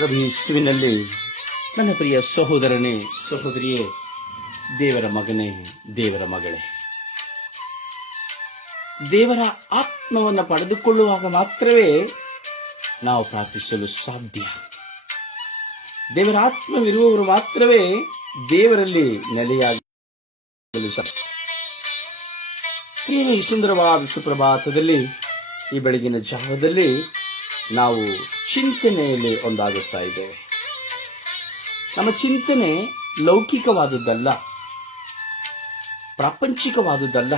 ಪ್ರಭು ಯೇಸುವಿನಲ್ಲಿ ನನ್ನ ಪ್ರಿಯ ಸಹೋದರನೇ, ಸಹೋದರಿಯೇ, ದೇವರ ಮಗನೇ, ದೇವರ ಮಗಳೇ. ದೇವರ ಆತ್ಮವನ್ನು ಪಡೆದುಕೊಳ್ಳುವಾಗ ಮಾತ್ರವೇ ನಾವು ಪ್ರಾರ್ಥಿಸಲು ಸಾಧ್ಯ. ದೇವರ ಆತ್ಮವಿರುವವರು ಮಾತ್ರವೇ ದೇವರಲ್ಲಿ ನೆಲೆಯಾಗಲು ಸಾಧ್ಯ. ಈ ಸುಂದರವಾದ ಸುಪ್ರಭಾತದಲ್ಲಿ, ಈ ಬೆಳಗಿನ ಜಾವದಲ್ಲಿ ನಾವು ಚಿಂತನೆಯಲ್ಲಿ ಒಂದಾಗುತ್ತಾ ಇದೆ. ನಮ್ಮ ಚಿಂತನೆ ಲೌಕಿಕವಾದದ್ದಲ್ಲ, ಪ್ರಾಪಂಚಿಕವಾದದ್ದಲ್ಲ,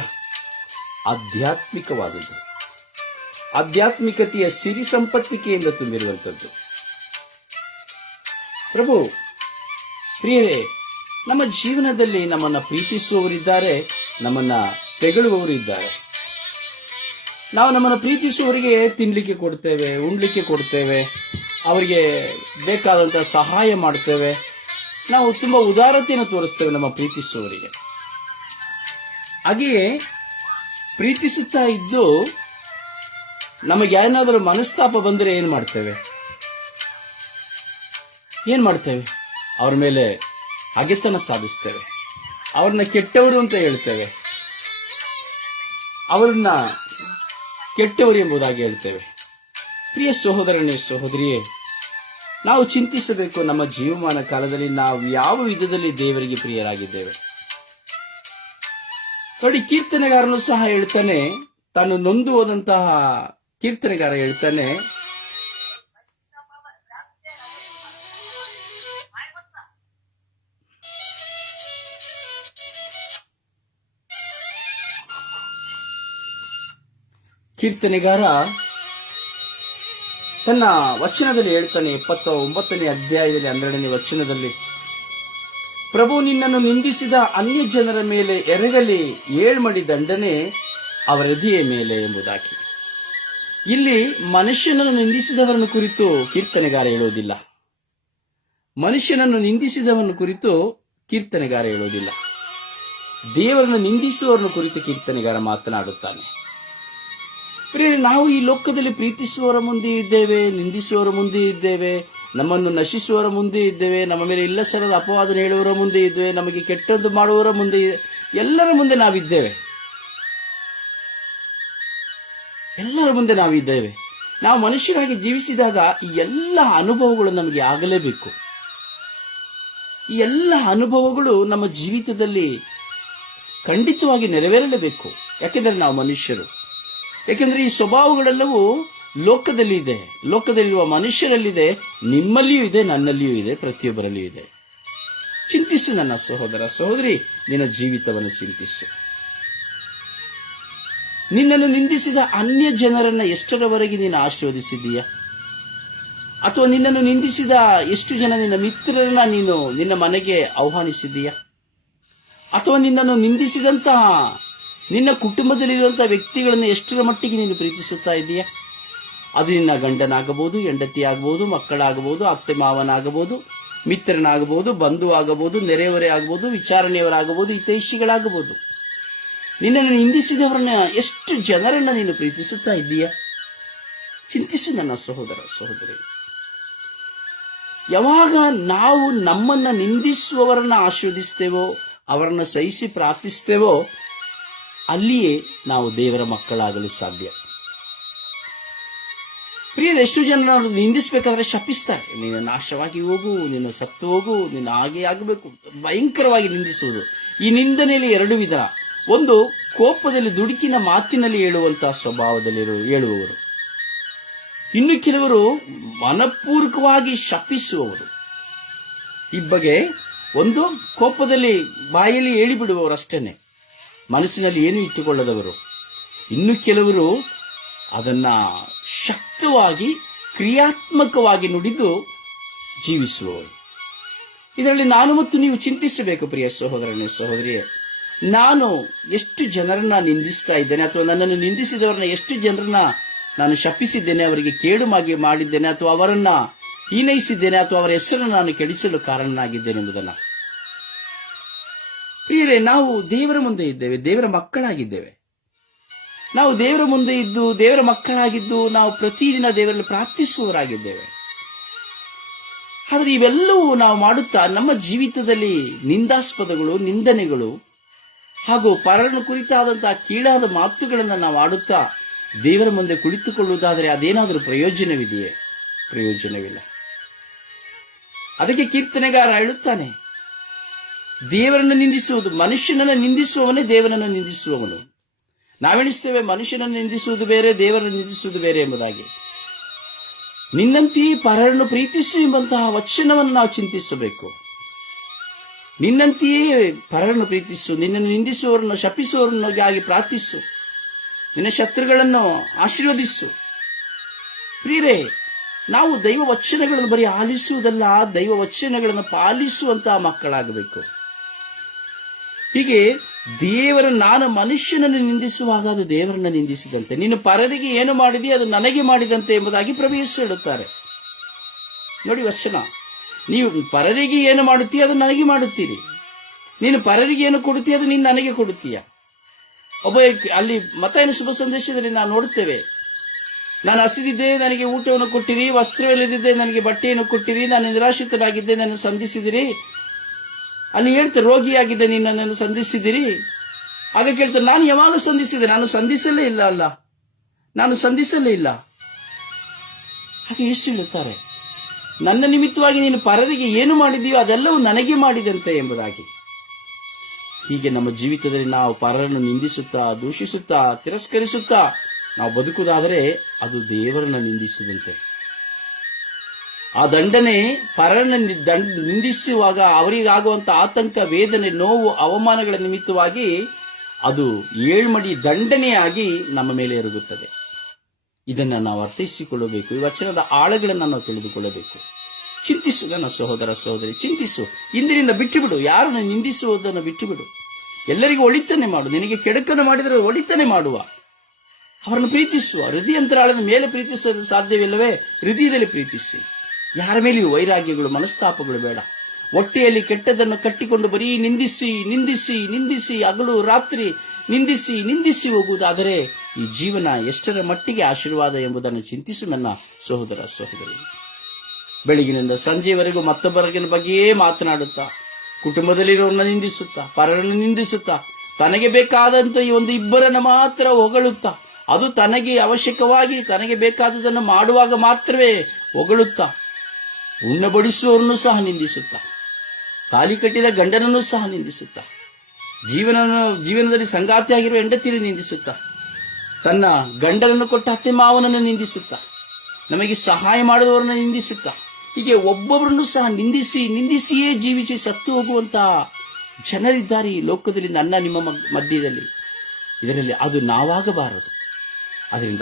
ಆಧ್ಯಾತ್ಮಿಕವಾದದ್ದು. ಆಧ್ಯಾತ್ಮಿಕತೆಯ ಸಿರಿ ಸಂಪತ್ತಿಕೆಯಿಂದ ತುಂಬಿರುವಂಥದ್ದು. ಪ್ರಭು, ಪ್ರಿಯರೇ, ನಮ್ಮ ಜೀವನದಲ್ಲಿ ನಮ್ಮನ್ನು ಪ್ರೀತಿಸುವವರಿದ್ದಾರೆ, ನಮ್ಮನ್ನ ತೆಗಳುವವರಿದ್ದಾರೆ. ನಾವು ನಮ್ಮನ್ನು ಪ್ರೀತಿಸುವವರಿಗೆ ತಿನ್ಲಿಕ್ಕೆ ಕೊಡ್ತೇವೆ, ಉಣ್ಲಿಕ್ಕೆ ಕೊಡ್ತೇವೆ, ಅವರಿಗೆ ಬೇಕಾದಂಥ ಸಹಾಯ ಮಾಡ್ತೇವೆ. ನಾವು ತುಂಬಾ ಉದಾರತೆಯನ್ನು ತೋರಿಸ್ತೇವೆ ನಮ್ಮ ಪ್ರೀತಿಸುವವರಿಗೆ. ಹಾಗೆಯೇ ಪ್ರೀತಿಸುತ್ತಾ ಇದ್ದು ನಮಗೆ ಏನಾದರೂ ಮನಸ್ತಾಪ ಬಂದರೆ ಏನು ಮಾಡ್ತೇವೆ? ಏನು ಮಾಡ್ತೇವೆ? ಅವ್ರ ಮೇಲೆ ಹಗೆತನ ಸಾಧಿಸ್ತೇವೆ. ಅವ್ರನ್ನ ಕೆಟ್ಟವರು ಅಂತ ಹೇಳ್ತೇವೆ. ಅವರನ್ನ ಕೆಟ್ಟವರು ಎಂಬುದಾಗಿ ಹೇಳ್ತೇವೆ ಪ್ರಿಯ ಸಹೋದರನೇ ಸಹೋದರಿಯೇ, ನಾವು ಚಿಂತಿಸಬೇಕು ನಮ್ಮ ಜೀವಮಾನ ಕಾಲದಲ್ಲಿ ನಾವು ಯಾವ ವಿಧದಲ್ಲಿ ದೇವರಿಗೆ ಪ್ರಿಯರಾಗಿದ್ದೇವೆ. ನೋಡಿ, ಕೀರ್ತನೆಗಾರನು ಸಹ ಹೇಳ್ತಾನೆ ತಾನು ನೊಂದು ಹೋದಂತಹ ಕೀರ್ತನೆಗಾರ ಹೇಳ್ತಾನೆ ಕೀರ್ತನೆಗಾರ ತನ್ನ ವಚನದಲ್ಲಿ ಹೇಳ್ತಾನೆ ಇಪ್ಪತ್ತ ಒಂಬತ್ತನೇ ಅಧ್ಯಾಯದಲ್ಲಿ, ಹನ್ನೆರಡನೇ ವಚನದಲ್ಲಿ, ಪ್ರಭು ನಿನ್ನನ್ನು ನಿಂದಿಸಿದ ಅನ್ಯ ಜನರ ಮೇಲೆ ಎರಗಲಿ, ಏಳ್ಮಡಿ ದಂಡನೆ ಅವರ ಎದೆಯ ಮೇಲೆ ಎಂಬುದಾಗಿ. ಇಲ್ಲಿ ಮನುಷ್ಯನನ್ನು ನಿಂದಿಸಿದವರನ್ನು ಕುರಿತು ಕೀರ್ತನೆಗಾರ ಹೇಳುವುದಿಲ್ಲ. ಮನುಷ್ಯನನ್ನು ನಿಂದಿಸಿದವರನ್ನು ಕುರಿತು ಕೀರ್ತನೆಗಾರ ಹೇಳುವುದಿಲ್ಲ. ದೇವರನ್ನು ನಿಂದಿಸುವವರನ್ನು ಕುರಿತು ಕೀರ್ತನೆಗಾರ ಮಾತನಾಡುತ್ತಾನೆ. ಪ್ರಿಯರೇ, ನಾವು ಈ ಲೋಕದಲ್ಲಿ ಪ್ರೀತಿಸುವವರ ಮುಂದೆ ಇದ್ದೇವೆ, ನಿಂದಿಸುವವರ ಮುಂದೆ ಇದ್ದೇವೆ, ನಮ್ಮನ್ನು ನಶಿಸುವವರ ಮುಂದೆ ಇದ್ದೇವೆ, ನಮ್ಮ ಮೇಲೆ ಇಲ್ಲ ಸರದ ಅಪವಾದ ಹೇಳುವವರ ಮುಂದೆ ಇದ್ದೇವೆ, ನಮಗೆ ಕೆಟ್ಟದ್ದು ಮಾಡುವವರ ಮುಂದೆ ಎಲ್ಲರ ಮುಂದೆ ನಾವಿದ್ದೇವೆ. ಎಲ್ಲರ ಮುಂದೆ ನಾವಿದ್ದೇವೆ. ನಾವು ಮನುಷ್ಯರಾಗಿ ಜೀವಿಸಿದಾಗ ಈ ಎಲ್ಲ ಅನುಭವಗಳು ನಮಗೆ ಆಗಲೇಬೇಕು. ಈ ಎಲ್ಲ ಅನುಭವಗಳು ನಮ್ಮ ಜೀವಿತದಲ್ಲಿ ಖಂಡಿತವಾಗಿ ನೆರವೇರಲೇಬೇಕು. ಯಾಕೆಂದರೆ ನಾವು ಮನುಷ್ಯರು. ಯಾಕೆಂದ್ರೆ ಈ ಸ್ವಭಾವಗಳೆಲ್ಲವೂ ಲೋಕದಲ್ಲಿ ಇದೆ ಲೋಕದಲ್ಲಿರುವ ಮನುಷ್ಯರಲ್ಲಿದೆ. ನಿಮ್ಮಲ್ಲಿಯೂ ಇದೆ, ನನ್ನಲ್ಲಿಯೂ ಇದೆ, ಪ್ರತಿಯೊಬ್ಬರಲ್ಲಿಯೂ ಇದೆ. ಚಿಂತಿಸು ನನ್ನ ಸಹೋದರ ಸಹೋದರಿ, ನಿನ್ನ ಜೀವಿತವನ್ನು ಚಿಂತಿಸು. ನಿನ್ನನ್ನು ನಿಂದಿಸಿದ ಅನ್ಯ ಜನರನ್ನ ಎಷ್ಟರವರೆಗೆ ನೀನು ಆಶೀರ್ವದಿಸಿದೀಯ ಅಥವಾ ನಿನ್ನನ್ನು ನಿಂದಿಸಿದ ಎಷ್ಟು ಜನ ನಿನ್ನ ಮಿತ್ರರನ್ನ ನೀನು ನಿನ್ನ ಮನೆಗೆ ಆಹ್ವಾನಿಸಿದೀಯ ಅಥವಾ ನಿನ್ನನ್ನು ನಿಂದಿಸಿದಂತಹ ನಿನ್ನ ಕುಟುಂಬದಲ್ಲಿರುವಂತಹ ವ್ಯಕ್ತಿಗಳನ್ನು ಎಷ್ಟರ ಮಟ್ಟಿಗೆ ನೀನು ಪ್ರೀತಿಸುತ್ತಾ ಇದೆಯಾ ಅದು ನಿನ್ನ ಗಂಡನಾಗಬಹುದು ಹೆಂಡತಿ ಆಗಬಹುದು ಮಕ್ಕಳಾಗಬಹುದು ಅತ್ತೆ ಮಾವನಾಗಬಹುದು ಮಿತ್ರನಾಗಬಹುದು ಬಂಧು ಆಗಬಹುದು ನೆರೆಯವರೇ ಆಗಬಹುದು ವಿಚಾರಣೆಯವರಾಗಬಹುದು, ಹಿತೈಷಿಗಳಾಗಬಹುದು. ನಿನ್ನನ್ನು ನಿಂದಿಸಿದವರನ್ನ ಎಷ್ಟು ಜನರನ್ನ ನೀನು ಪ್ರೀತಿಸುತ್ತಾ ಇದ್ದೀಯಾ? ಚಿಂತಿಸು ನನ್ನ ಸಹೋದರ ಸಹೋದರಿ. ಯಾವಾಗ ನಾವು ನಮ್ಮನ್ನ ನಿಂದಿಸುವವರನ್ನ ಆಶೀರ್ವದಿಸ್ತೇವೋ, ಅವರನ್ನ ಸಹಿಸಿ ಪ್ರಾರ್ಥಿಸ್ತೇವೋ ಅಲ್ಲಿಯೇ ನಾವು ದೇವರ ಮಕ್ಕಳಾಗಲು ಸಾಧ್ಯ. ಪ್ರಿಯರು, ಎಷ್ಟು ಜನ ನಿಂದಿಸಬೇಕಾದ್ರೆ ಶಪಿಸ್ತಾರೆ. ನೀನು ನಾಶವಾಗಿ ಹೋಗು, ನೀನು ಸತ್ತು ಹೋಗು, ನೀನು ಹಾಗೆ ಆಗಬೇಕು. ಭಯಂಕರವಾಗಿ ನಿಂದಿಸುವುದು. ಈ ನಿಂದನೆಯಲ್ಲಿ ಎರಡು ವಿಧ. ಒಂದು, ಕೋಪದಲ್ಲಿ ದುಡುಕಿನ ಮಾತಿನಲ್ಲಿ ಹೇಳುವಂತಹ ಸ್ವಭಾವದಲ್ಲಿ ಹೇಳುವವರು. ಇನ್ನು ಕೆಲವರು ಮನಪೂರ್ವಕವಾಗಿ ಶಪಿಸುವವರು. ಈ ಬಗ್ಗೆ ಒಂದು, ಕೋಪದಲ್ಲಿ ಬಾಯಲ್ಲಿ ಹೇಳಿಬಿಡುವವರು ಅಷ್ಟೇನೆ ಮನಸ್ಸಿನಲ್ಲಿ ಏನು ಇಟ್ಟುಕೊಳ್ಳದವರು. ಇನ್ನು ಕೆಲವರು ಅದನ್ನ ಶಕ್ತವಾಗಿ, ಕ್ರಿಯಾತ್ಮಕವಾಗಿ ನುಡಿದು ಜೀವಿಸುವವರು. ಇದರಲ್ಲಿ ನಾನು ಮತ್ತು ನೀವು ಚಿಂತಿಸಬೇಕು, ಪ್ರಿಯ ಸಹೋದರನೇ ಸಹೋದರಿಯೇ ನಾನು ಎಷ್ಟು ಜನರನ್ನ ನಿಂದಿಸ್ತಾ ಇದ್ದೇನೆ ಅಥವಾ ನನ್ನನ್ನು ನಿಂದಿಸಿದವರನ್ನ ಎಷ್ಟು ಜನರನ್ನ ನಾನು ಶಪಿಸಿದ್ದೇನೆ, ಅವರಿಗೆ ಕೇಡು ಮಾಗಿ ಮಾಡಿದ್ದೇನೆ ಅಥವಾ ಅವರನ್ನ ಹೀನೈಸಿದ್ದೇನೆ ಅಥವಾ ಅವರ ಹೆಸರನ್ನು ನಾನು ಕೆಡಿಸಲು ಕಾರಣನಾಗಿದ್ದೇನೆ ಎಂಬುದನ್ನ ಪ್ರಿಯರೇ ನಾವು ದೇವರ ಮುಂದೆ ಇದ್ದೇವೆ, ದೇವರ ಮಕ್ಕಳಾಗಿದ್ದೇವೆ. ನಾವು ದೇವರ ಮುಂದೆ ಇದ್ದು, ದೇವರ ಮಕ್ಕಳಾಗಿದ್ದು, ನಾವು ಪ್ರತಿದಿನ ದೇವರಲ್ಲಿ ಪ್ರಾರ್ಥಿಸುವವರಾಗಿದ್ದೇವೆ. ಆದರೆ ಇವೆಲ್ಲವೂ ನಾವು ಮಾಡುತ್ತಾ ನಮ್ಮ ಜೀವಿತದಲ್ಲಿ ನಿಂದಾಸ್ಪದಗಳು, ನಿಂದನೆಗಳು, ಹಾಗೂ ಪರರನ್ನು ಕುರಿತಾದಂತಹ ಕೀಳಾದ ಮಾತುಗಳನ್ನು ನಾವು ಆಡುತ್ತಾ ದೇವರ ಮುಂದೆ ಕುಳಿತುಕೊಳ್ಳುವುದಾದರೆ ಅದೇನಾದರೂ ಪ್ರಯೋಜನವಿದೆಯೇ? ಪ್ರಯೋಜನವಿಲ್ಲ. ಅದಕ್ಕೆ ಕೀರ್ತನೆಗಾರ ಹೇಳುತ್ತಾನೆ ದೇವರನ್ನು ನಿಂದಿಸುವುದು, ಮನುಷ್ಯನನ್ನು ನಿಂದಿಸುವವನೇ ದೇವರನ್ನು ನಿಂದಿಸುವವನು. ನಾವೆಣಿಸ್ತೇವೆ, ಮನುಷ್ಯನನ್ನು ನಿಂದಿಸುವುದು ಬೇರೆ, ದೇವರನ್ನು ನಿಂದಿಸುವುದು ಬೇರೆ ಎಂಬುದಾಗಿ. ನಿನ್ನಂತೆಯೇ ಪರರನ್ನು ಪ್ರೀತಿಸು ಎಂಬಂತಹ ವಚನವನ್ನು ನಾವು ಚಿಂತಿಸಬೇಕು. ನಿನ್ನಂತೆಯೇ ಪರರನ್ನು ಪ್ರೀತಿಸು, ನಿನ್ನನ್ನು ನಿಂದಿಸುವವರನ್ನು, ಶಪಿಸುವವರನ್ನಾಗಿ ಪ್ರಾರ್ಥಿಸು. ನಿನ್ನ ಶತ್ರುಗಳನ್ನು ಆಶೀರ್ವದಿಸು. ಪ್ರಿಯರೇ, ನಾವು ದೈವ ವಚನಗಳನ್ನು ಬರೀ ಆಲಿಸುವುದಲ್ಲ ದೈವ ವಚನಗಳನ್ನು ಪಾಲಿಸುವಂತಹ ಮಕ್ಕಳಾಗಬೇಕು. ಹೀಗೆ ದೇವರ ನಾನು ಮನುಷ್ಯನನ್ನು ನಿಂದಿಸುವಾಗ ಅದು ದೇವರನ್ನ ನಿಂದಿಸಿದಂತೆ, ನೀನು ಪರರಿಗೆ ಏನು ಮಾಡಿದಿ, ಅದು ನನಗೆ ಮಾಡಿದಂತೆ ಎಂಬುದಾಗಿ ಪ್ರವೇಶ ಹೇಳುತ್ತಾರೆ. ನೋಡಿ ವಚನ. ನೀವು ಪರರಿಗೆ ಏನು ಮಾಡುತ್ತೀಯ ಅದು ನನಗೆ ಮಾಡುತ್ತೀರಿ. ನೀನು ಪರರಿಗೆ ಏನು ಕೊಡುತ್ತೀಯ ಅದು ನೀನು ನನಗೆ ಕೊಡುತ್ತೀಯ. ಒಬ್ಬ ಅಲ್ಲಿ ಮತ ಶುಭ ಸಂದೇಶದಲ್ಲಿ ನಾವು ನೋಡುತ್ತೇವೆ. ನಾನು ಹಸಿದಿದ್ದೆ ನನಗೆ ಊಟವನ್ನು ಕೊಟ್ಟಿರಿ, ವಸ್ತ್ರವಿಲ್ಲದಿದ್ದೆ ನನಗೆ ಬಟ್ಟೆಯನ್ನು ಕೊಟ್ಟಿರಿ, ನಾನು ನಿರಾಶ್ರಿತನಾಗಿದ್ದೆ ನನ್ನ ಸಂಧಿಸಿದಿರಿ. ಅಲ್ಲಿ ಹೇಳ್ತಾರೆ ರೋಗಿಯಾಗಿದೆ ನೀನು ನನ್ನನ್ನು ಸಂಧಿಸಿದಿರಿ. ಆಗ ಕೇಳ್ತಾರೆ ನಾನು ಯಾವಾಗ ಸಂಧಿಸಿದೆ? ನಾನು ಸಂಧಿಸಲೇ ಇಲ್ಲ ಅಲ್ಲ. ನಾನು ಸಂಧಿಸಲೇ ಇಲ್ಲ. ಹಾಗೆ ಯೇಸು ಹೇಳುತ್ತಾರೆ ನನ್ನ ನಿಮಿತ್ತವಾಗಿ ನೀನು ಪರರಿಗೆ ಏನು ಮಾಡಿದೆಯೋ ಅದೆಲ್ಲವೂ ನನಗೆ ಮಾಡಿದಂತೆ ಎಂಬುದಾಗಿ. ಹೀಗೆ ನಮ್ಮ ಜೀವಿತದಲ್ಲಿ ನಾವು ಪರರನ್ನು ನಿಂದಿಸುತ್ತಾ, ದೂಷಿಸುತ್ತಾ, ತಿರಸ್ಕರಿಸುತ್ತಾ, ನಾವು ಬದುಕುವುದಾದರೆ ಅದು ದೇವರನ್ನು ನಿಂದಿಸಿದಂತೆ. ಆ ದಂಡನೆ ಪರನ ನಿಂದಿಸುವಾಗ ಅವರಿಗಾಗುವಂತ ಆತಂಕ, ವೇದನೆ, ನೋವು, ಅವಮಾನಗಳ ನಿಮಿತ್ತವಾಗಿ ಅದು ಏಳ್ಮಡಿ ದಂಡನೆಯಾಗಿ ನಮ್ಮ ಮೇಲೆ ಎರಗುತ್ತದೆ. ಇದನ್ನು ನಾವು ಅರ್ಥೈಸಿಕೊಳ್ಳಬೇಕು. ಈ ವಚನದ ಆಳಗಳನ್ನು ನಾವು ತಿಳಿದುಕೊಳ್ಳಬೇಕು. ಚಿಂತಿಸು ನನ್ನ ಸಹೋದರ ಸಹೋದರಿ, ಚಿಂತಿಸು. ಇಂದಿನಿಂದ ಬಿಟ್ಟುಬಿಡು. ಯಾರನ್ನು ನಿಂದಿಸುವುದನ್ನು ಬಿಟ್ಟುಬಿಡು. ಎಲ್ಲರಿಗೂ ಒಳಿತನೆ ಮಾಡು. ನಿನಗೆ ಕೆಡಕನ್ನು ಮಾಡಿದರೆ ಒಳಿತನೆ ಮಾಡುವ. ಅವರನ್ನು ಪ್ರೀತಿಸುವ. ಹೃದಯಂತರಾಳದ ಮೇಲೆ ಪ್ರೀತಿಸಲು ಸಾಧ್ಯವಿಲ್ಲವೇ? ಹೃದಯದಲ್ಲಿ ಪ್ರೀತಿಸಿ. ಯಾರ ಮೇಲೆಯೂ ವೈರಾಗ್ಯಗಳು, ಮನಸ್ತಾಪಗಳು ಬೇಡ. ಹೊಟ್ಟೆಯಲ್ಲಿ ಕೆಟ್ಟದನ್ನು ಕಟ್ಟಿಕೊಂಡು ಬರೀ ನಿಂದಿಸಿ ನಿಂದಿಸಿ ನಿಂದಿಸಿ, ಹಗಲು, ರಾತ್ರಿ ನಿಂದಿಸಿ ನಿಂದಿಸಿ ಹೋಗುವುದಾದರೆ ಈ ಜೀವನ ಎಷ್ಟರ ಮಟ್ಟಿಗೆ ಆಶೀರ್ವಾದ ಎಂಬುದನ್ನು ಚಿಂತಿಸು ನನ್ನ ಸಹೋದರ ಸಹೋದರಿ. ಬೆಳಗಿನಿಂದ ಸಂಜೆವರೆಗೂ ಮತ್ತೊಬ್ಬರಿಗಿನ ಬಗ್ಗೆಯೇ ಮಾತನಾಡುತ್ತಾ ಕುಟುಂಬದಲ್ಲಿರೋರನ್ನ ನಿಂದಿಸುತ್ತಾ, ಪರರನ್ನು ನಿಂದಿಸುತ್ತಾ, ತನಗೆ ಬೇಕಾದಂತ ಈ ಒಂದು ಇಬ್ಬರನ್ನು ಮಾತ್ರ ಹೊಗಳುತ್ತಾ, ಅದು ತನಗೆ ಅವಶ್ಯಕವಾಗಿ ತನಗೆ ಬೇಕಾದದನ್ನು ಮಾಡುವಾಗ ಮಾತ್ರವೇ ಹೊಗಳುತ್ತಾ ಉಣ್ಣಬಡಿಸುವವರನ್ನು ಸಹ ನಿಂದಿಸುತ್ತಾ, ತಾಲಿ ಕಟ್ಟಿದ ಗಂಡನನ್ನು ಸಹ ನಿಂದಿಸುತ್ತಾ ಜೀವನ ಜೀವನದಲ್ಲಿ ಸಂಗಾತಿಯಾಗಿರುವ ಹೆಂಡತಿಯನ್ನು ನಿಂದಿಸುತ್ತಾ, ತನ್ನ ಗಂಡನನ್ನು ಕೊಟ್ಟ ಅತ್ತೆ ಮಾವನನ್ನು ನಿಂದಿಸುತ್ತಾ, ನಮಗೆ ಸಹಾಯ ಮಾಡಿದವರನ್ನು ನಿಂದಿಸುತ್ತಾ, ಹೀಗೆ ಒಬ್ಬೊಬ್ಬರನ್ನು ಸಹ ನಿಂದಿಸಿ, ನಿಂದಿಸಿಯೇ ಜೀವಿಸಿ ಸತ್ತು ಹೋಗುವಂತಹ ಜನರಿದ್ದಾರೆ ಈ ಲೋಕದಲ್ಲಿ ನನ್ನ, ನಿಮ್ಮ ಮಧ್ಯದಲ್ಲಿ. ಇದರಲ್ಲಿ ಅದು ನಾವಾಗಬಾರದು. ಅದರಿಂದ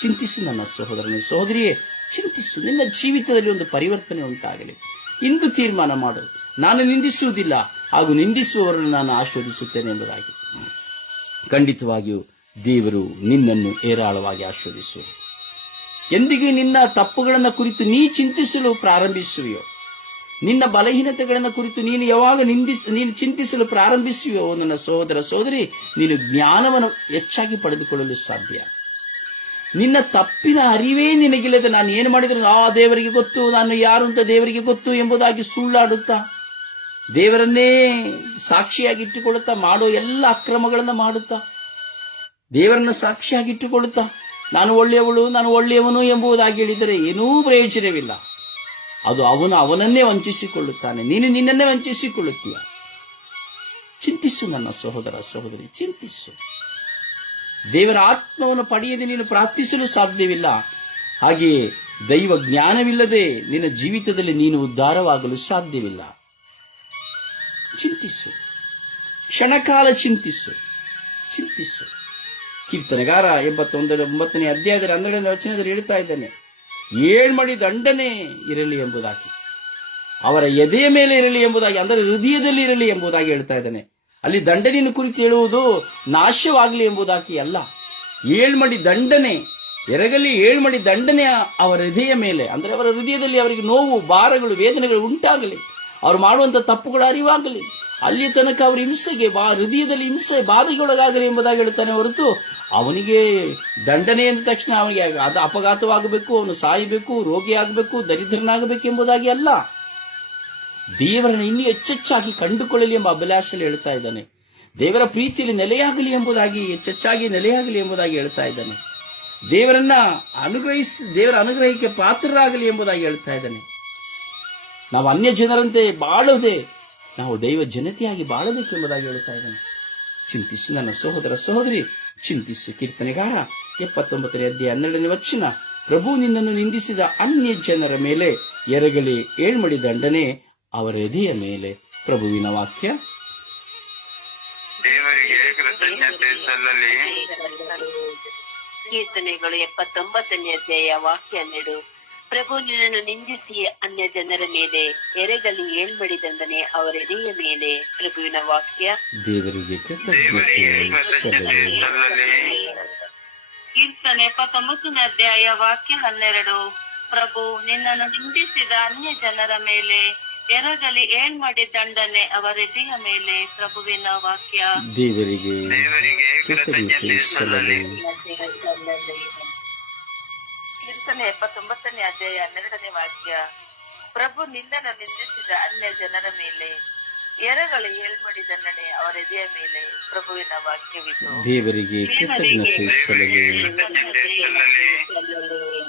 ಚಿಂತಿಸಿ ನನ್ನ ಸಹೋದರನೇ, ಸಹೋದರಿಯೇ ಚಿಂತಿಸು. ನಿನ್ನ ಜೀವಿತದಲ್ಲಿ ಒಂದು ಪರಿವರ್ತನೆ ಉಂಟಾಗಲಿ. ಇಂದು ತೀರ್ಮಾನ ಮಾಡು. ನಾನು ನಿಂದಿಸುವುದಿಲ್ಲ. ಹಾಗೂ ನಿಂದಿಸುವವರನ್ನು ನಾನು ಆಶೀರ್ವದಿಸುತ್ತೇನೆ ಎಂಬುದಾಗಿ. ಖಂಡಿತವಾಗಿಯೂ ದೇವರು ನಿನ್ನನ್ನು ಏರಾಳವಾಗಿ ಆಸ್ವಾದಿಸುವರು ಎಂದಿಗೂ ನಿನ್ನ ತಪ್ಪುಗಳನ್ನು ಕುರಿತು ನೀ ಚಿಂತಿಸಲು ಪ್ರಾರಂಭಿಸುವೆಯೋ? ನಿನ್ನ ಬಲಹೀನತೆಗಳನ್ನು ಕುರಿತು ನೀನು ಯಾವಾಗ ನಿಂದಿಸ, ನೀನು ಚಿಂತಿಸಲು ಪ್ರಾರಂಭಿಸುವೆಯೋ? ನನ್ನ ಸಹೋದರ ಸಹೋದರಿ, ನೀನು ಜ್ಞಾನವನ್ನು ಹೆಚ್ಚಾಗಿ ಪಡೆದುಕೊಳ್ಳಲು ಸಾಧ್ಯ. ನಿನ್ನ ತಪ್ಪಿನ ಅರಿವೇ ನಿನಗಿಲ್ಲದೆ ನಾನು ಏನು ಮಾಡಿದ್ರು ಆ ದೇವರಿಗೆ ಗೊತ್ತು, ನಾನು ಯಾರು ಅಂತ ದೇವರಿಗೆ ಗೊತ್ತು ಎಂಬುದಾಗಿ ಸುಳ್ಳಾಡುತ್ತಾ? ದೇವರನ್ನೇ ಸಾಕ್ಷಿಯಾಗಿಟ್ಟುಕೊಳ್ಳುತ್ತಾ, ಮಾಡೋ ಎಲ್ಲ ಅಕ್ರಮಗಳನ್ನು ಮಾಡುತ್ತಾ? ದೇವರನ್ನು ಸಾಕ್ಷಿಯಾಗಿಟ್ಟುಕೊಳ್ಳುತ್ತಾ? ನಾನು ಒಳ್ಳೆಯವಳು, ನಾನು ಒಳ್ಳೆಯವನು ಎಂಬುದಾಗಿ ಹೇಳಿದರೆ ಏನೂ ಪ್ರಯೋಜನವಿಲ್ಲ. ಅದು ಅವನು ಅವನನ್ನೇ ವಂಚಿಸಿಕೊಳ್ಳುತ್ತಾನೆ. ನೀನು ನಿನ್ನನ್ನೇ ವಂಚಿಸಿಕೊಳ್ಳುತ್ತೀಯ. ಚಿಂತಿಸು ನನ್ನ ಸಹೋದರ ಸಹೋದರಿ, ಚಿಂತಿಸು. ದೇವರ ಆತ್ಮವನ್ನು ಪಡೆಯದೆ ನೀನು ಪ್ರಾರ್ಥಿಸಲು ಸಾಧ್ಯವಿಲ್ಲ. ಹಾಗೆಯೇ ದೈವ ಜ್ಞಾನವಿಲ್ಲದೆ ನಿನ್ನ ಜೀವಿತದಲ್ಲಿ ನೀನು ಉದ್ಧಾರವಾಗಲು ಸಾಧ್ಯವಿಲ್ಲ. ಚಿಂತಿಸು. ಕ್ಷಣಕಾಲ ಚಿಂತಿಸು. ಚಿಂತಿಸು. ಕೀರ್ತನೆಗಾರ ಎಂಬತ್ತೊಂದರ ಒಂಬತ್ತನೇ ಅಧ್ಯಾಯದ ಹನ್ನೆರಡನೇ ವಚನದಲ್ಲಿ ಹೇಳ್ತಾ ಇದ್ದಾನೆ ಏಳ್ಮಡಿ ದಂಡನೆ ಇರಲಿ ಎಂಬುದಾಗಿ, ಅವರ ಎದೆಯ ಮೇಲೆ ಇರಲಿ ಎಂಬುದಾಗಿ, ಅಂದರೆ ಹೃದಯದಲ್ಲಿ ಇರಲಿ ಎಂಬುದಾಗಿ ಹೇಳ್ತಾ ಇದ್ದಾನೆ. ಅಲ್ಲಿ ದಂಡನೆಯನ್ನು ಕುರಿತು ಹೇಳುವುದು ನಾಶವಾಗಲಿ ಎಂಬುದಾಗಿ ಅಲ್ಲ. ಏಳ್ಮಡಿ ದಂಡನೆ, ಎರಗಲಿ ಏಳ್ಮಡಿ ದಂಡನೆ ಅವರ ಹೃದಯ ಮೇಲೆ. ಅಂದರೆ ಅವರ ಹೃದಯದಲ್ಲಿ ಅವರಿಗೆ ನೋವು, ಭಾರಗಳು, ವೇದನೆಗಳು ಉಂಟಾಗಲಿ. ಅವರು ಮಾಡುವಂಥ ತಪ್ಪುಗಳ ಅರಿವಾಗಲಿ. ಅಲ್ಲಿ ತನಕ ಅವರ ಹಿಂಸೆಗೆ ಬಾ, ಹೃದಯದಲ್ಲಿ ಹಿಂಸೆ ಬಾಧೆಗೊಳಗಾಗಲಿ ಎಂಬುದಾಗಿ ಹೇಳುತ್ತಾನೆ ಹೊರತು ಅವನಿಗೆ ದಂಡನೆ ಅಂದ ತಕ್ಷಣ ಅವನಿಗೆ ಅದು ಅಪಘಾತವಾಗಬೇಕು, ಅವನು ಸಾಯಬೇಕು, ರೋಗಿಯಾಗಬೇಕು, ದರಿದ್ರನಾಗಬೇಕು ಎಂಬುದಾಗಿ ಅಲ್ಲ. ದೇವರನ್ನು ಇನ್ನೂ ಹೆಚ್ಚೆಚ್ಚಾಗಿ ಕಂಡುಕೊಳ್ಳಲಿ ಎಂಬ ಅಭಿಲಾಷೆಯಲ್ಲಿ ಹೇಳ್ತಾ ಇದ್ದಾನೆ. ದೇವರ ಪ್ರೀತಿಯಲ್ಲಿ ನೆಲೆಯಾಗಲಿ ಎಂಬುದಾಗಿ ಹೆಚ್ಚೆಚ್ಚಾಗಿ ನೆಲೆಯಾಗಲಿ ಎಂಬುದಾಗಿ ಹೇಳ್ತಾ ಇದ್ದಾನೆ. ದೇವರನ್ನ ಅನುಗ್ರಹಿಸ, ದೇವರ ಅನುಗ್ರಹಕ್ಕೆ ಪಾತ್ರರಾಗಲಿ ಎಂಬುದಾಗಿ ಹೇಳ್ತಾ ಇದ್ದಾನೆ. ನಾವು ಅನ್ಯ ಜನರಂತೆ ಬಾಳದೆ, ನಾವು ದೈವ ಜನತೆಯಾಗಿ ಬಾಳಬೇಕು ಎಂಬುದಾಗಿ ಹೇಳ್ತಾ ಇದ್ದಾನೆ. ಚಿಂತಿಸು ನನ್ನ ಸಹೋದರ ಸಹೋದರಿ, ಚಿಂತಿಸು ಕೀರ್ತನೆಗಾರ. ಎಪ್ಪತ್ತೊಂಬತ್ತನೇ ಅಧ್ಯಾಯ ಹನ್ನೆರಡನೇ ವಚನ. ಪ್ರಭು ನಿನ್ನನ್ನು ನಿಂದಿಸಿದ ಅನ್ಯ ಜನರ ಮೇಲೆ ಎರಗಲಿ, ಏಳ್ಮಡಿ ದಂಡನೆ. ಅವರ ಎದೆಯ ಮೇಲೆ ಪ್ರಭುವಿನ ವಾಕ್ಯ. ದೇವರಿಗೆ ಕೃತಜ್ಞತೆ ಸಲ್ಲಲಿ. ಕೀರ್ತನೆಗಳು ಎಪ್ಪತ್ತೊಂಬತ್ತನೇ ಅಧ್ಯಾಯ ವಾಕ್ಯ ಹನ್ನೆರಡು ಪ್ರಭು ನಿನ್ನನ್ನು ನಿಂದಿಸಿ ಅನ್ಯ ಜನರ ಮೇಲೆ ಎರೆಗಲಿ ಏಳ್ಬಡಿದಂದನೆ ಅವರ ಎದೆಯ ಮೇಲೆ. ಪ್ರಭುವಿನ ವಾಕ್ಯ. ದೇವರಿಗೆ ಕೀರ್ತನೆ ಎಪ್ಪತ್ತೊಂಬತ್ತನೇ ಅಧ್ಯಾಯ ವಾಕ್ಯ ಹನ್ನೆರಡು. ಪ್ರಭು ನಿನ್ನನ್ನು ನಿಂದಿಸಿದ ಅನ್ಯ ಜನರ ಮೇಲೆ ಎರಗಲಿ ಮಾಡಿ ದಂಡನೆ ಅವರ ದೇಹ ಮೇಲೆ ಪ್ರಭುವಿನ ವಾಕ್ಯ? ದೇವರಿಗೆ ದೇವರಿಗೆ ಕೃತಜ್ಞತೆ ಕೃತಜ್ಞತೆ ಸಲ್ಲಲಿ ಸಲ್ಲಲಿ ಕೀರ್ತನೆ ಎಪ್ಪತ್ತೊಂಬತ್ತನೇ ಅಧ್ಯಾಯ ಹನ್ನೆರಡನೇ ವಾಕ್ಯ. ಪ್ರಭು ನಿನ್ನನ್ನು ನಿಂದಿಸಿದ ಅನ್ಯ ಜನರ ಮೇಲೆ ಎರಗಳಿ ಏಳ್ಮಡಿ ದಂಡನೆ ಅವರ ಎದೆಯ ಮೇಲೆ ಪ್ರಭುವಿನ ವಾಕ್ಯವಿದು. ದೇವರಿಗೆ ಕೃತಜ್ಞತೆ ಸಲ್ಲಲಿ ಕೃತಜ್ಞತೆ ಸಲ್ಲಲಿ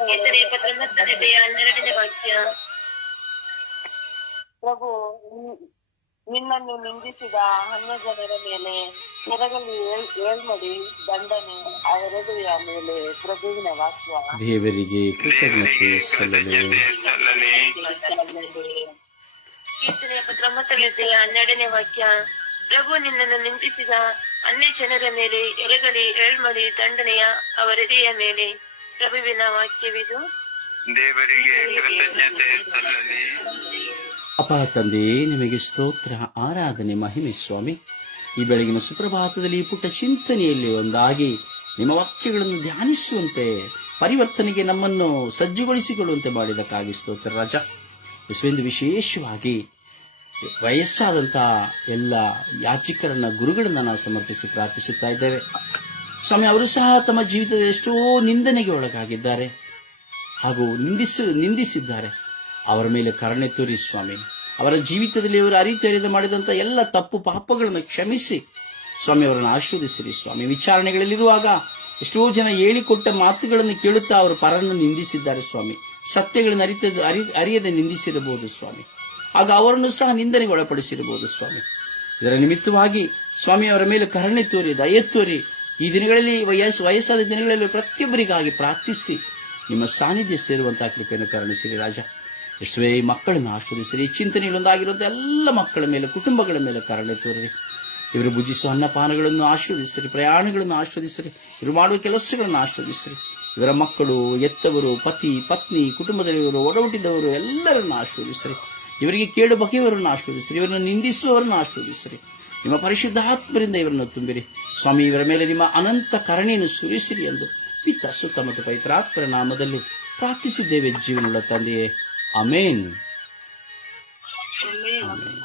ಕೀರ್ತನೆ ಎಪ್ಪತ್ತೊಂಬತ್ತನೇ ಅಧ್ಯಾಯ ಹನ್ನೆರಡನೇ ವಾಕ್ಯ. ಪ್ರಭು ನಿನ್- ನಿನ್ನನ್ನು ನಿಂದಿಸಿದ ಅನ್ಯ ಜನರ ಮೇಲೆ ಎರಗಲಿ ಏಳ್- ಏಳ್ಮಡಿ ದಂಡನೆ ಅವರೆದೆಯ ಮೇಲೆ ಪ್ರಭುವಿನ ವಾಕ್ಯ. ದೇವರಿಗೆ ಕೃತಜ್ಞತೆ ಸಲ್ಲಲಿ. ಕೀರ್ತನೆಯ ಹನ್ನೆರಡನೇ ವಾಕ್ಯ ಪ್ರಭು ನಿನ್ನನ್ನು ನಿಂದಿಸಿದ ಅನ್ಯ ಜನರ ಮೇಲೆ ಎಲೆಗಳಿ ಏಳ್ಮಡಿ ದಂಡನೆಯ ಅವರೆದೆಯ ಮೇಲೆ ಪ್ರಭುವಿನ ವಾಕ್ಯವಿದು. ದೇವರಿಗೆ ಕೃತಜ್ಞತೆ ಸಲ್ಲಲಿ. ಅಪ ತಂದೆಯೇ ನಿಮಗೆ ಸ್ತೋತ್ರ, ಆರಾಧನೆ, ಮಹಿಮೆ, ಸ್ವಾಮಿ. ಈ ಬೆಳಗಿನ ಸುಪ್ರಭಾತದಲ್ಲಿ ಪುಟ್ಟ ಚಿಂತನೆಯಲ್ಲಿ ಒಂದಾಗಿ ನಿಮ್ಮ ವಾಕ್ಯಗಳನ್ನು ಧ್ಯಾನಿಸುವಂತೆ, ಪರಿವರ್ತನೆಗೆ ನಮ್ಮನ್ನು ಸಜ್ಜುಗೊಳಿಸಿಕೊಳ್ಳುವಂತೆ ಮಾಡಿದಕ್ಕಾಗಿ ಸ್ತೋತ್ರ, ರಾಜ. ಯಶವೆಂದು ವಿಶೇಷವಾಗಿ ವಯಸ್ಸಾದಂತಹ ಎಲ್ಲ ಯಾಚಿಕರನ್ನ ಗುರುಗಳನ್ನ ನಾವು ಸಮರ್ಪಿಸಿ ಪ್ರಾರ್ಥಿಸುತ್ತಾ ಇದ್ದೇವೆ. ಸ್ವಾಮಿ, ಅವರು ಸಹ ತಮ್ಮ ಜೀವಿತದ ಎಷ್ಟೋ ನಿಂದನೆಗೆ ಒಳಗಾಗಿದ್ದಾರೆ ಹಾಗೂ ನಿಂದಿಸ, ನಿಂದಿಸಿದ್ದಾರೆ. ಅವರ ಮೇಲೆ ಕರುಣೆ ತೋರಿ ಸ್ವಾಮಿ. ಅವರ ಜೀವಿತದಲ್ಲಿ ಅವರು ಅರಿದು ಮಾಡಿದಂಥ ಎಲ್ಲ ತಪ್ಪು ಪಾಪಗಳನ್ನು ಕ್ಷಮಿಸಿ. ಸ್ವಾಮಿ, ಅವರನ್ನು ಆಶೀರ್ವದಿಸಿರಿ ಸ್ವಾಮಿ. ವಿಚಾರಣೆಗಳಲ್ಲಿರುವಾಗ ಎಷ್ಟೋ ಜನ ಹೇಳಿಕೊಟ್ಟ ಮಾತುಗಳನ್ನು ಕೇಳುತ್ತಾ ಅವರು ಪರನ್ನು ನಿಂದಿಸಿದ್ದಾರೆ ಸ್ವಾಮಿ. ಸತ್ಯಗಳನ್ನು ಅರಿತ ಅರಿ, ಅರಿಯದೆ ನಿಂದಿಸಿರಬಹುದು ಸ್ವಾಮಿ. ಆಗ ಅವರನ್ನು ಸಹ ನಿಂದನೆಗೆ ಒಳಪಡಿಸಿರಬಹುದು ಸ್ವಾಮಿ. ಇದರ ನಿಮಿತ್ತವಾಗಿ ಸ್ವಾಮಿ ಅವರ ಮೇಲೆ ಕರುಣೆ ತೋರಿ, ದಯ ತೋರಿ, ಈ ದಿನಗಳಲ್ಲಿ ವಯಸ್ಸು, ವಯಸ್ಸಾದ ದಿನಗಳಲ್ಲಿ ಪ್ರತಿಯೊಬ್ಬರಿಗಾಗಿ ಪ್ರಾರ್ಥಿಸಿ, ನಿಮ್ಮ ಸಾನ್ನಿಧ್ಯ ಸೇರುವಂತಹ ಕೃಪೆಯನ್ನು ಕರುಣಿಸಿರಿ ರಾಜ. ಯಶವೇ ಈ ಮಕ್ಕಳನ್ನು ಆಶ್ರದಿಸಿರಿ ಚಿಂತನೆಗಳೊಂದಾಗಿರುವಂಥ ಎಲ್ಲ ಮಕ್ಕಳ ಮೇಲೆ, ಕುಟುಂಬಗಳ ಮೇಲೆ ಕರಳೆ ತೋರಿರಿ. ಇವರು ಭುಜಿಸುವ ಅನ್ನಪಾನಗಳನ್ನು ಆಶ್ರದಿಸಿರಿ ಪ್ರಯಾಣಗಳನ್ನು ಆಶ್ರದಿಸಿರಿ ಇವರು ಮಾಡುವ ಕೆಲಸಗಳನ್ನು ಆಶ್ರದಿಸಿರಿ ಇವರ ಮಕ್ಕಳು ಎತ್ತವರು ಪತಿ, ಪತ್ನಿ ಕುಟುಂಬದಲ್ಲಿವರು ಒಡಹುಟ್ಟಿದವರು, ಎಲ್ಲರನ್ನು ಆಶ್ರದಿಸಿರಿ ಇವರಿಗೆ ಕೇಳು ಬಗೆಯವರನ್ನು ಆಶ್ರದಿಸಿರಿ ಇವರನ್ನು ನಿಂದಿಸುವವರನ್ನು ಆಶ್ರದಿಸಿರಿ ನಿಮ್ಮ ಪರಿಶುದ್ಧಾತ್ಮರಿಂದ ಇವರನ್ನು ತುಂಬಿರಿ. ಸ್ವಾಮಿ, ಇವರ ಮೇಲೆ ನಿಮ್ಮ ಅನಂತ ಕರಣೆಯನ್ನು ಸುರಿಸಿರಿ ಎಂದು ಪಿತ ಸುತ್ತ ಮತ್ತು ಪವಿತ್ರಾತ್ಮರ ನಾಮದಲ್ಲಿ ಪ್ರಾರ್ಥಿಸಿದ್ದೇವೆ ಜೀವನದ ತಂದೆಯೇ. Amen. Amen. Amen.